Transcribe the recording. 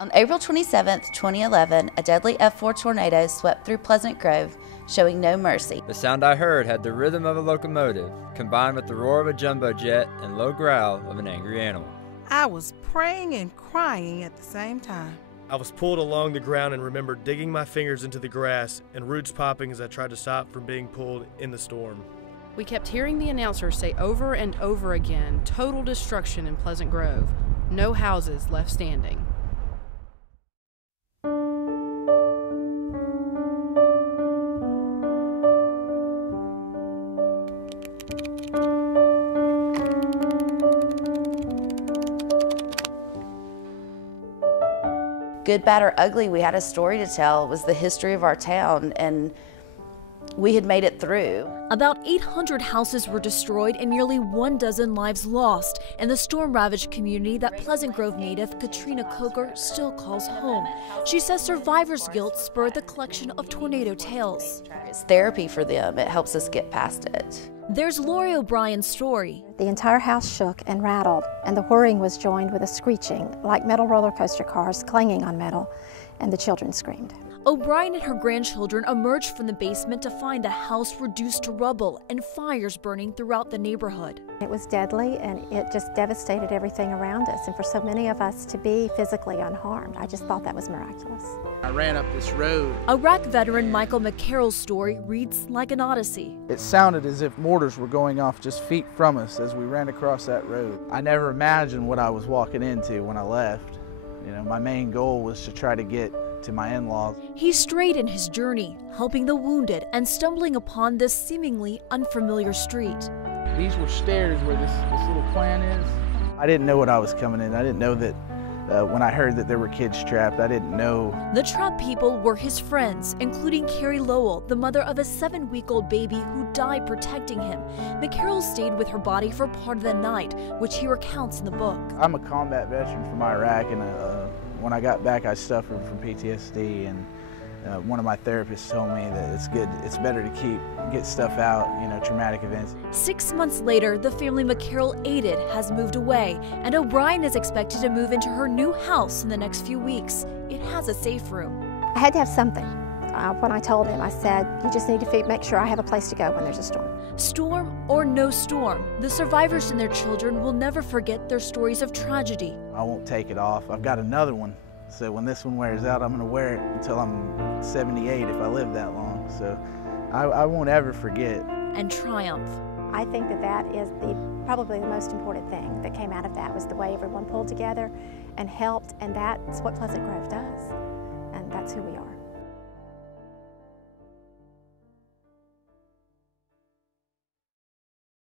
On April 27, 2011, a deadly F4 tornado swept through Pleasant Grove, showing no mercy. The sound I heard had the rhythm of a locomotive, combined with the roar of a jumbo jet and low growl of an angry animal. I was praying and crying at the same time. I was pulled along the ground and remember digging my fingers into the grass and roots popping as I tried to stop from being pulled in the storm. We kept hearing the announcer say over and over again, total destruction in Pleasant Grove. No houses left standing. Good, bad, or ugly, we had a story to tell. It was the history of our town, and we had made it through. About 800 houses were destroyed and nearly 12 lives lost in the storm-ravaged community that Pleasant Grove native Katrina Coker still calls home. She says survivor's guilt spurred the collection of tornado tales. It's therapy for them. It helps us get past it. There's Lori O'Brien's story. The entire house shook and rattled, and the whirring was joined with a screeching, like metal roller coaster cars clanging on metal, and the children screamed. O'Brien and her grandchildren emerged from the basement to find the house reduced to rubble and fires burning throughout the neighborhood. It was deadly, and it just devastated everything around us, and for so many of us to be physically unharmed, I just thought that was miraculous. I ran up this road. Iraq veteran Michael McCarroll's story reads like an odyssey. It sounded as if mortars were going off just feet from us as we ran across that road. I never imagined what I was walking into when I left. You know, my main goal was to try to get to my in-laws. He strayed in his journey, helping the wounded and stumbling upon this seemingly unfamiliar street. These were stairs where this little plant is. I didn't know what I was coming in. I didn't know that when I heard that there were kids trapped, I didn't know. The trapped people were his friends, including Carrie Lowell, the mother of a 7-week-old baby who died protecting him. McCarroll stayed with her body for part of the night, which he recounts in the book. I'm a combat veteran from Iraq, and when I got back, I suffered from PTSD, and one of my therapists told me that it's better to get stuff out, you know, traumatic events. 6 months later, the family McCarroll aided has moved away, and O'Brien is expected to move into her new house in the next few weeks. It has a safe room. I had to have something. When I told him, I said, you just need to make sure I have a place to go when there's a storm. Storm or no storm, the survivors and their children will never forget their stories of tragedy. I won't take it off. I've got another one. So when this one wears out, I'm going to wear it until I'm 78 if I live that long. So I won't ever forget. And triumph. I think that is probably the most important thing that came out of that was the way everyone pulled together and helped, and that's what Pleasant Grove does, and that's who we are.